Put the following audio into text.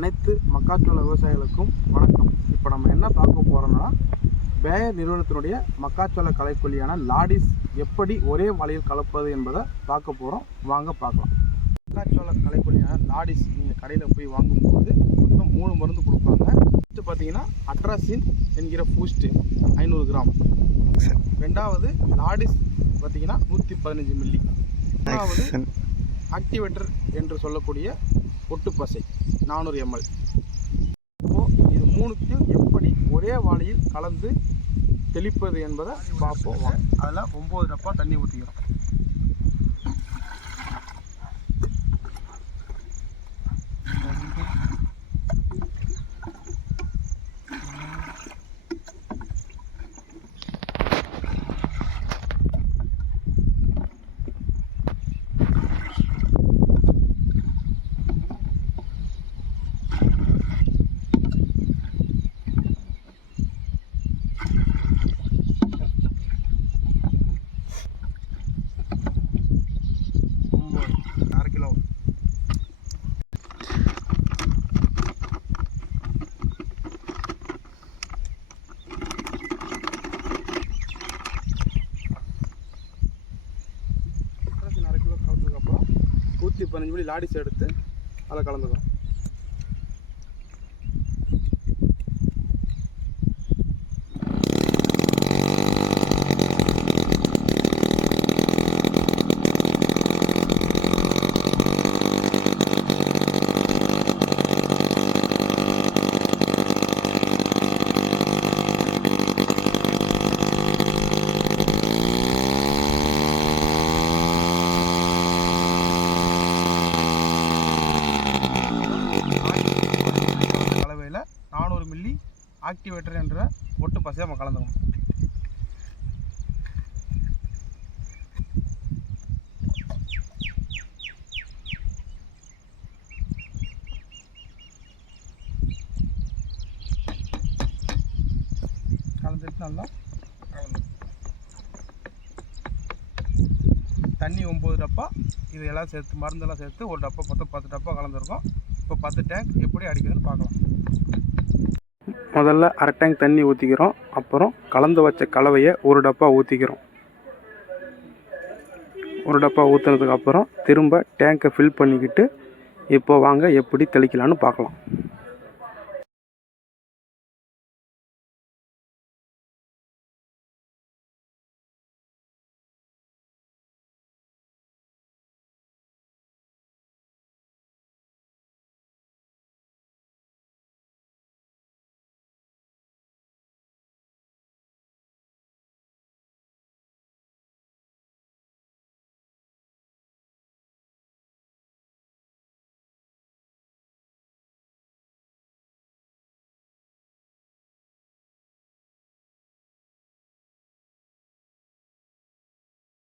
அனைத்து மக்காச்சோள விவசாயிகளுக்கும் வணக்கம். இப்போ நம்ம என்ன பார்க்க போகிறோம்னா, பேயர் நிறுவனத்தினுடைய மக்காச்சோள களைக்கொல்லியான லாடிஸ் எப்படி ஒரே மலையில் கலப்பது என்பதை பார்க்க போகிறோம். வாங்க பார்க்கலாம். மக்காச்சோள களைக்கொல்லியான லாடிஸ் நீங்கள் கடையில் போய் வாங்கும்போது மொத்தம் 3 மருந்து கொடுப்பாங்க. ஃபஸ்ட்டு பார்த்தீங்கன்னா அட்ராசின் என்கிற பூஸ்ட்டு 500 கிராம். ரெண்டாவது லாடிஸ் பார்த்தீங்கன்னா 115 மில்லி. மூணாவது ஆக்டிவேட்டர் என்று சொல்லக்கூடிய ஒட்டு பசை 400 ml. இப்போது இது மூணுத்தையும் எப்படி ஒரே வாளியில் கலந்து தெளிப்பது என்பதை பார்ப்போம். அதில் 9 டப்பா தண்ணி ஊற்றிக்கிறோம். கலந்ததுக்கப்புறம் 115 மில்லி லாடிஸ் எடுத்து அதில் கலந்துக்கிறோம். கலவையில் 400 மில்லி ஆக்டிவேட்டர் என்ற ஒட்டு பசையை நம்ம கலந்துக்கணும். கலந்துட்டு நல்லா கலந்து தண்ணி 9 டப்பா இது எல்லாம் சேர்த்து மருந்தெல்லாம் சேர்த்து ஒரு டப்பா மொத்தம் 10 டப்பா கலந்துருக்கோம். இப்போ 10 டேங்க் எப்படி அடிக்கிறதுன்னு பார்க்கலாம். முதல்ல அரை டேங்க் தண்ணி ஊற்றிக்கிறோம். அப்புறம் கலந்து வச்ச கலவையை ஒரு டப்பா ஊற்றிக்கிறோம். ஒரு டப்பா ஊற்றுனதுக்கு அப்புறம் திரும்ப டேங்கை ஃபில் பண்ணிக்கிட்டு இப்போ வாங்க எப்படி தெளிக்கலான்னு பார்க்கலாம்.